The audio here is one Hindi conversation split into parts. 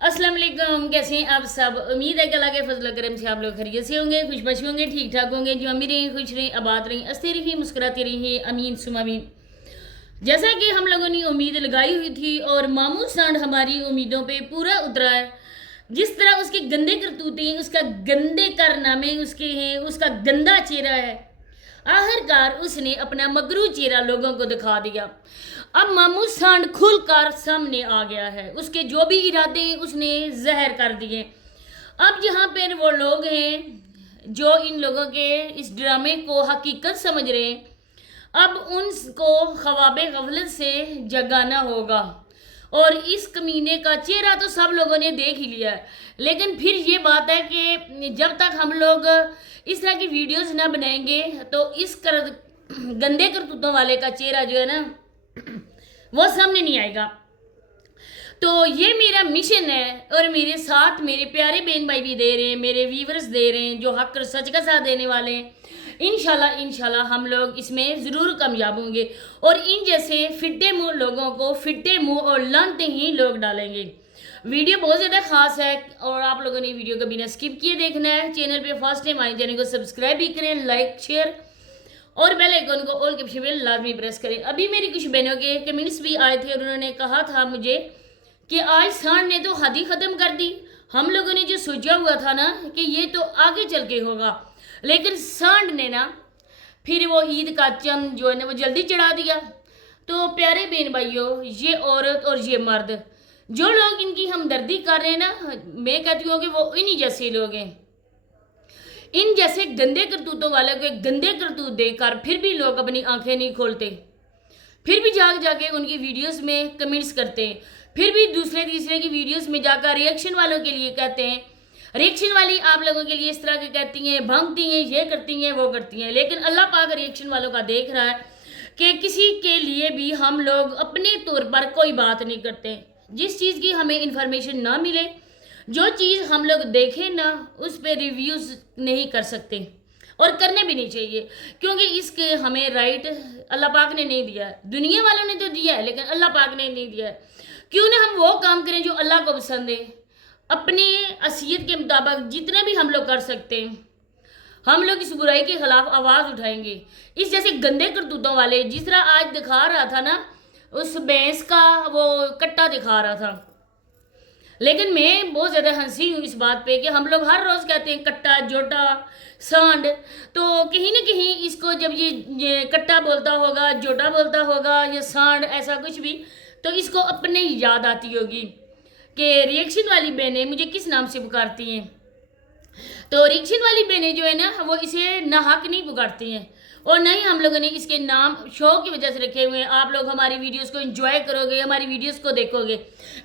अस्सलाम वालेकुम, कैसे हैं आप सब। उम्मीद है कि अल्लाह के फजल करम से आप लोग खैरियत से होंगे, खुशबश होंगे, ठीक ठाक होंगे। जो अमीर रहें, खुश रहें, आबाद रहें, हंसते रहिए, मुस्कुराते रहिए, अमीन सुम अमीन। जैसा कि हम लोगों ने उम्मीद लगाई हुई थी और मामूद सांड हमारी उम्मीदों पे पूरा उतरा है। जिस तरह उसके गंदे करतूते हैं, उसका गंदे कारनामे उसके हैं, उसका गंदा चेहरा है, आखिरकार उसने अपना मगरू चेहरा लोगों को दिखा दिया। अब मामूद सांड खुलकर सामने आ गया है। उसके जो भी इरादे उसने जहर कर दिए। अब यहाँ पर वो लोग हैं जो इन लोगों के इस ड्रामे को हकीकत समझ रहे हैं, अब उनको ख्वाब गफलत से जगाना होगा। और इस कमीने का चेहरा तो सब लोगों ने देख ही लिया है, लेकिन फिर ये बात है कि जब तक हम लोग इस तरह की वीडियोस ना बनाएंगे तो गंदे करतूतों वाले का चेहरा जो है ना वो सामने नहीं आएगा। तो ये मेरा मिशन है और मेरे साथ मेरे प्यारे बहन भाई भी दे रहे हैं, मेरे व्यूवर्स दे रहे हैं जो हक और सच का साथ देने वाले हैं। इंशाल्लाह हम लोग इसमें ज़रूर कामयाब होंगे और इन जैसे फिट्टे मुँह लोगों को फिट्टे मुँह और लानते ही लोग डालेंगे। वीडियो बहुत ज़्यादा खास है और आप लोगों ने वीडियो को बिना स्किप किए देखना है। चैनल पे फर्स्ट टाइम आए चैनल को सब्सक्राइब भी करें, लाइक शेयर और बेल आइकन को ऑल के ऑप्शन पे लाजमी प्रेस करें। अभी मेरी कुछ बहनों के कमेंट्स भी आए थे और उन्होंने कहा था मुझे कि आज सांड ने तो हद ही ख़त्म कर दी। हम लोगों ने जो सोचा हुआ था ना कि ये तो आगे चल के होगा, लेकिन सांड ने ना फिर वो ईद का चंद जो है ना वो जल्दी चढ़ा दिया। तो प्यारे बहन भाइयों, ये औरत और ये मर्द जो लोग इनकी हमदर्दी कर रहे हैं ना, मैं कहती हूँ कि वो इन्हीं जैसे लोग हैं। इन जैसे गंदे करतूतों वाले को गंदे करतूत देकर फिर भी लोग अपनी आंखें नहीं खोलते, फिर भी जाके उनकी वीडियोस में कमेंट्स करते हैं, फिर भी दूसरे तीसरे की वीडियोस में जाकर रिएक्शन वालों के लिए कहते हैं। रिएक्शन वाली आप लोगों के लिए इस तरह के कहती हैं, भांगती हैं, ये करती हैं, वो करती हैं, लेकिन अल्लाह पाक रिएक्शन वालों का देख रहा है कि किसी के लिए भी हम लोग अपने तौर पर कोई बात नहीं करते। जिस चीज़ की हमें इंफॉर्मेशन ना मिले, जो चीज़ हम लोग देखें ना, उस पर रिव्यूज़ नहीं कर सकते और करने भी नहीं चाहिए, क्योंकि इसके हमें राइट अल्लाह पाक ने नहीं दिया है। दुनिया वालों ने तो दिया है लेकिन अल्लाह पाक ने नहीं दिया है। क्यों ना हम वो काम करें जो अल्लाह को पसंद है। अपनी असलियत के मुताबिक जितना भी हम लोग कर सकते हैं, हम लोग इस बुराई के खिलाफ आवाज़ उठाएंगे। इस जैसे गंदे करतूतों वाले, जिस तरह आज दिखा रहा था ना उस भैंस का वो कट्टा दिखा रहा था, लेकिन मैं बहुत ज़्यादा हंसी हूँ इस बात पे कि हम लोग हर रोज़ कहते हैं कट्टा, जोटा, सांड, तो कहीं ना कहीं इसको जब ये कट्टा बोलता होगा, जोटा बोलता होगा या सांड ऐसा कुछ भी, तो इसको अपने याद आती होगी कि रिएक्शन वाली बहनें मुझे किस नाम से पुकारती हैं। तो रिएक्शन वाली बहनें जो है ना वो इसे नाहक नहीं पुकारती हैं और न ही हम लोगों ने इसके नाम शो की वजह से रखे हुए हैं। आप लोग हमारी वीडियोस को एंजॉय करोगे, हमारी वीडियोस को देखोगे,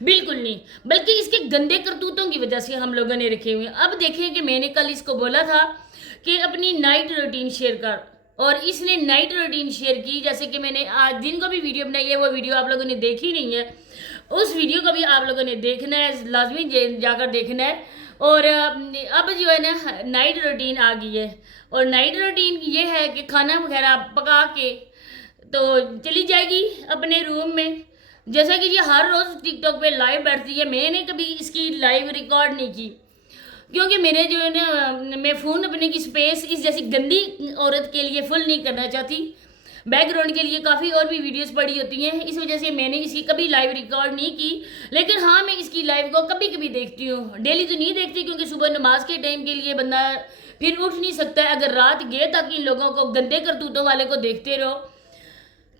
बिल्कुल नहीं, बल्कि इसके गंदे करतूतों की वजह से हम लोगों ने रखे हुए हैं। अब देखें कि मैंने कल इसको बोला था कि अपनी नाइट रूटीन शेयर कर, और इसने नाइट रूटीन शेयर की। जैसे कि मैंने आज दिन को भी वीडियो बनाई है, वो वीडियो आप लोगों ने देखी नहीं है, उस वीडियो को भी आप लोगों ने देखना है, लाजमी जाकर देखना है। और अब जो है ना नाइट रूटीन आ गई है और नाइट रूटीन ये है कि खाना वगैरह पका के तो चली जाएगी अपने रूम में। जैसा कि ये हर रोज़ टिकटॉक पे लाइव बैठती है, मैंने कभी इसकी लाइव रिकॉर्ड नहीं की, क्योंकि मेरे जो है ना मैं फ़ोन अपने की स्पेस इस जैसी गंदी औरत के लिए फुल नहीं करना चाहती। बैकग्राउंड के लिए काफ़ी और भी वीडियोस पड़ी होती हैं, इस वजह से मैंने इसकी कभी लाइव रिकॉर्ड नहीं की। लेकिन हाँ, मैं इसकी लाइव को कभी कभी देखती हूँ, डेली तो नहीं देखती, क्योंकि सुबह नमाज के टाइम के लिए बंदा फिर उठ नहीं सकता है अगर रात गए ताकि इन लोगों को गंदे करतूतों वाले को देखते रहो।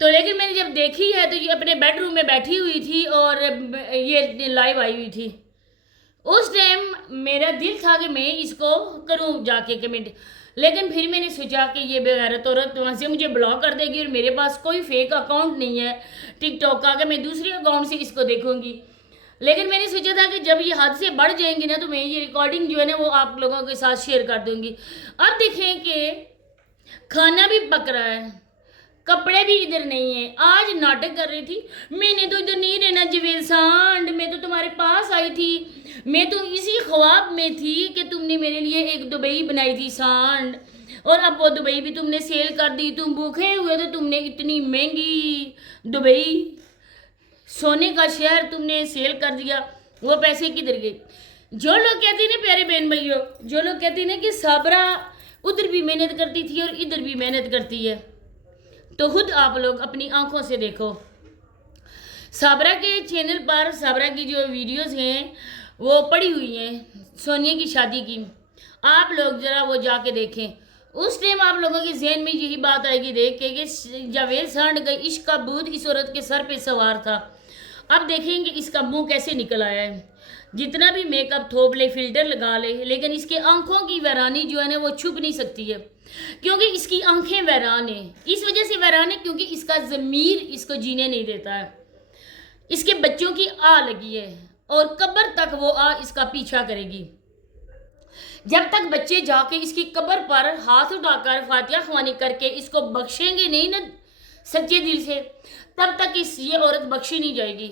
तो लेकिन मैंने जब देखी है तो ये अपने बेडरूम में बैठी हुई थी और ये लाइव आई हुई थी। उस टाइम मेरा दिल था कि मैं इसको करूं जाके कमेंट, लेकिन फिर मैंने सोचा कि ये बेगैरत औरत वहाँ से मुझे ब्लॉक कर देगी और मेरे पास कोई फेक अकाउंट नहीं है टिकटॉक का कि मैं दूसरे अकाउंट से इसको देखूंगी। लेकिन मैंने सोचा था कि जब ये हद से बढ़ जाएंगी ना तो मैं ये रिकॉर्डिंग जो है ना वो आप लोगों के साथ शेयर कर दूंगी। अब देखें कि खाना भी पक रहा है, कपड़े भी इधर नहीं है। आज नाटक कर रही थी, मैंने तो इधर नहीं रहना जवेद सांड, मैं तो तुम्हारे पास आई थी, मैं तो इसी ख्वाब में थी कि तुमने मेरे लिए एक दुबई बनाई थी सांड, और अब वो दुबई भी तुमने सेल कर दी। तुम भूखे हुए तो तुमने इतनी महंगी दुबई सोने का शहर तुमने सेल कर दिया। वो पैसे किधर गए? जो लोग कहते हैं ना प्यारे बहन भाइयों, जो लोग कहते हैं ना कि साबरा उधर भी मेहनत करती थी और इधर भी मेहनत करती है, तो खुद आप लोग अपनी आंखों से देखो। साबरा के चैनल पर साबरा की जो वीडियोस हैं वो पड़ी हुई हैं सोनिया की शादी की, आप लोग ज़रा वो जाके देखें। उस टाइम आप लोगों के जहन में यही बात आएगी देख के कि जावेद सांड का इश्क का भूत इस औरत के सर पे सवार था। अब देखेंगे इसका मुंह कैसे निकल आया है। जितना भी मेकअप थोप ले, फिल्टर लगा ले, लेकिन इसके आंखों की वैरानी जो है ना वो छुप नहीं सकती है, क्योंकि इसकी आंखें वैरान है। इस वजह से वैरान है क्योंकि इसका ज़मीर इसको जीने नहीं देता है। इसके बच्चों की आ लगी है और कब्र तक वो आ इसका पीछा करेगी। जब तक बच्चे जाके इसकी कब्र पर हाथ उठाकर फातिहा ख्वानी करके इसको बख्शेंगे नहीं ना सच्चे दिल से, तब तक ये औरत बख्शी नहीं जाएगी,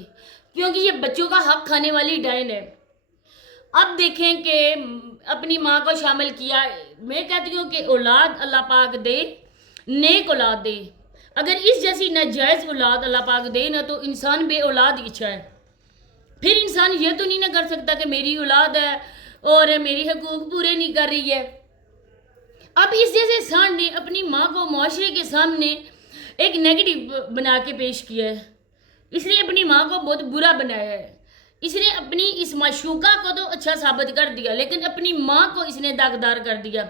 क्योंकि ये बच्चों का हक खाने वाली डायन है। अब देखें कि अपनी माँ को शामिल किया। मैं कहती हूँ कि औलाद अल्लाह पाक दे, नेक औलाद दे। अगर इस जैसी नाजायज़ औलाद अल्लाह पाक दे ना तो इंसान बे औलाद ही अच्छा है। फिर इंसान ये तो नहीं ना कर सकता कि मेरी औलाद है और मेरी हकूक़ पूरे नहीं कर रही है। अब इस जैसे इंसान ने अपनी माँ को माशरे के सामने एक नेगेटिव बना के पेश किया है। इसने अपनी माँ को बहुत बुरा बनाया है। इसने अपनी इस माशूका को तो अच्छा साबित कर दिया, लेकिन अपनी माँ को इसने दागदार कर दिया।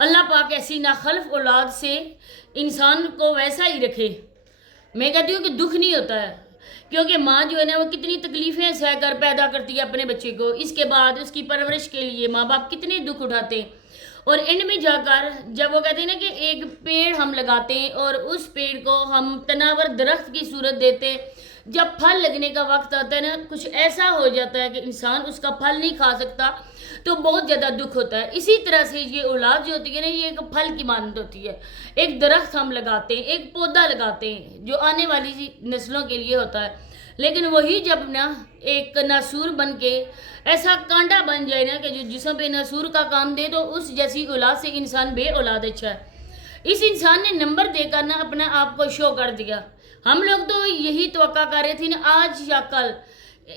अल्लाह पाक ऐसी नाखल्फ औलाद से इंसान को वैसा ही रखे। मैं कहती हूँ कि दुख नहीं होता है, क्योंकि माँ जो है ना वो कितनी तकलीफ़ें सह कर पैदा करती है अपने बच्चे को। इसके बाद उसकी परवरिश के लिए माँ बाप कितने दुख उठाते हैं, और एंड में जाकर जब वो कहते हैं ना कि एक पेड़ हम लगाते हैं और उस पेड़ को हम तनावर दरख्त की सूरत देते हैं, जब फल लगने का वक्त आता है ना कुछ ऐसा हो जाता है कि इंसान उसका फल नहीं खा सकता, तो बहुत ज़्यादा दुख होता है। इसी तरह से ये औलाद जो होती है ना ये एक फल की मानद होती है। एक दरख्त हम लगाते हैं, एक पौधा लगाते हैं जो आने वाली नस्लों के लिए होता है, लेकिन वही जब ना एक नासूर बन के ऐसा कांडा बन जाए ना कि जो जिस्म पे नासूर का काम दे, तो उस जैसी औलाद से इंसान बे औलाद अच्छा है। इस इंसान ने नंबर देकर ना अपना आप को शो कर दिया। हम लोग तो यही तवक्का कर रहे थे ना आज या कल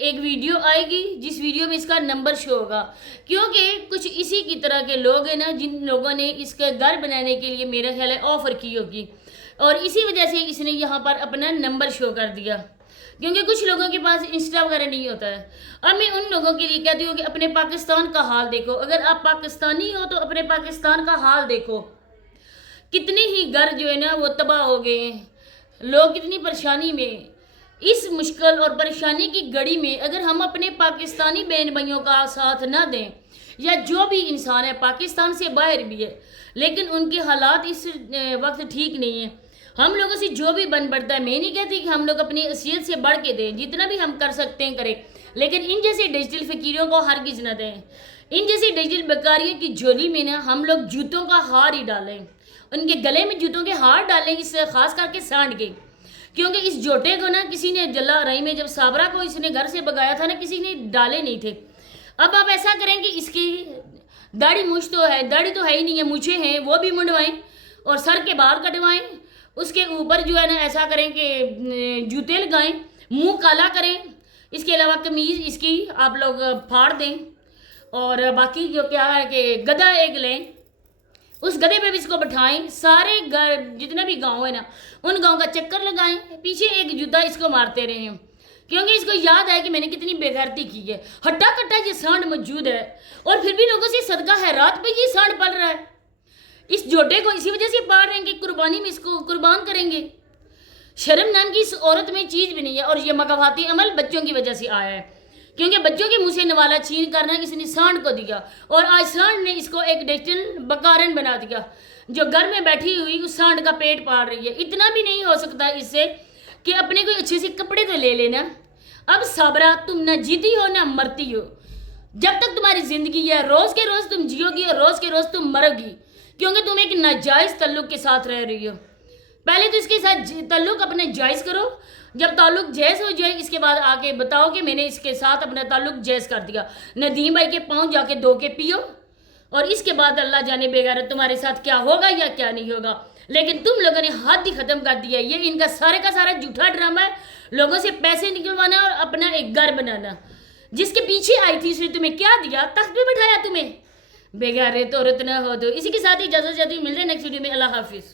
एक वीडियो आएगी जिस वीडियो में इसका नंबर शो होगा, क्योंकि कुछ इसी की तरह के लोग हैं ना जिन लोगों ने इसके घर बनाने के लिए मेरा ख्याल है ऑफ़र की होगी, और इसी वजह से इसने यहाँ पर अपना नंबर शो कर दिया, क्योंकि कुछ लोगों के पास इंस्टा वगैरह नहीं होता है। अब मैं उन लोगों के लिए कहती हूँ कि अपने पाकिस्तान का हाल देखो। अगर आप पाकिस्तानी हो तो अपने पाकिस्तान का हाल देखो। कितने ही घर जो है ना वो तबाह हो गए हैं, लोग कितनी परेशानी में। इस मुश्किल और परेशानी की घड़ी में अगर हम अपने पाकिस्तानी बहन भाइयों का साथ ना दें, या जो भी इंसान है पाकिस्तान से बाहर भी है लेकिन उनके हालात इस वक्त ठीक नहीं है, हम लोगों से जो भी बन पड़ता है, मैं नहीं कहती कि हम लोग अपनी हैसियत से बढ़ के दें, जितना भी हम कर सकते हैं करें, लेकिन इन जैसे डिजिटल फ़कीरों को हरगिज़ न दें। इन जैसी डिजिटल बेकारियों की झोली में ना हम लोग जूतों का हार ही डालें, उनके गले में जूतों के हार डालें, इस खास करके सांड के, क्योंकि इस जोटे को ना किसी ने जल्ला रही में जब साबरा को इसने घर से भगाया था ना किसी ने डाले नहीं थे। अब आप ऐसा करें कि इसकी दाढ़ी मूछ तो है, दाढ़ी तो है ही नहीं है, मूछे हैं वो भी मुंडवाएं और सर के बाल कटवाएं, उसके ऊपर जो है ना ऐसा करें कि जूते लगाएं, मुंह काला करें, इसके अलावा कमीज़ इसकी आप लोग फाड़ दें, और बाकी जो क्या है कि गधा एक लें, उस गधे पे भी इसको बिठाएं, सारे घर जितना भी गांव है ना उन गांव का चक्कर लगाएं, पीछे एक जूता इसको मारते रहें, क्योंकि इसको याद है कि मैंने कितनी बेगैरती की है। हट्टा कट्टा ये सांड मौजूद है और फिर भी लोगों से सदका हैरात पे ये सांड पल रहा है। इस जोटे को इसी वजह से पाल रहे हैं कि कुर्बानी में इसको कुर्बान करेंगे। शर्म नाम की इस औरत में चीज़ भी नहीं है, और ये मकाफाती अमल बच्चों की वजह से आया है, क्योंकि बच्चों के मुंह से नवाला छीन करना इसने सांड को दिया, और आज सांड ने इसको एक डिजिटल बकारन बना दिया जो घर में बैठी हुई उस सांड का पेट पाल रही है। इतना भी नहीं हो सकता इससे कि अपने कोई अच्छे से कपड़े तो ले लेना। अब साबरा तुम ना जीती हो ना मरती हो, जब तक तुम्हारी ज़िंदगी है रोज़ के रोज़ तुम जियोगी और रोज़ के रोज़ तुम मरोगी, क्योंकि तुम एक नाजायज़ तल्लुक़ के साथ रह रही हो। पहले तो इसके साथ तल्लुक़ अपने जायज़ करो, जब ताल्लुक़ जायज़ हो जाए इसके बाद आके बताओ कि मैंने इसके साथ अपना ताल्लुक़ जायज़ कर दिया। नदीम भाई के पाँव जाके धो के पियो, और इसके बाद अल्लाह जाने बेगैरत तुम्हारे साथ क्या होगा या क्या नहीं होगा। लेकिन तुम लोगों ने हद ही ख़त्म कर दिया। ये इनका सारे का सारा झूठा ड्रामा है, लोगों से पैसे निकलवाना और अपना एक घर बनाना। जिसके पीछे आई थी उसने तुम्हें क्या दिया, तख्त पे बिठाया तुम्हें। बेगैरत औरत न हो। तो इसी के साथ ही इजाजत चाहती हूँ, मिल रहे नेक्स्ट वीडियो में। अल्लाह हाफिज़।